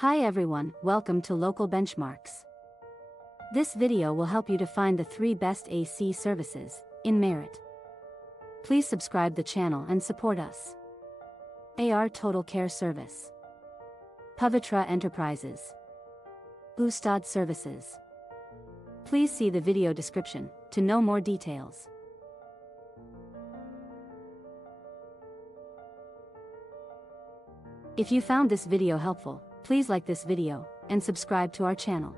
Hi everyone, welcome to Local Benchmarks. This video will help you to find the 3 best AC services in Merit. Please subscribe the channel and support us. AR Total Care Service, Pavitra Enterprises, Ustad Services. Please see the video description to know more details. If you found this video helpful, please like this video and subscribe to our channel.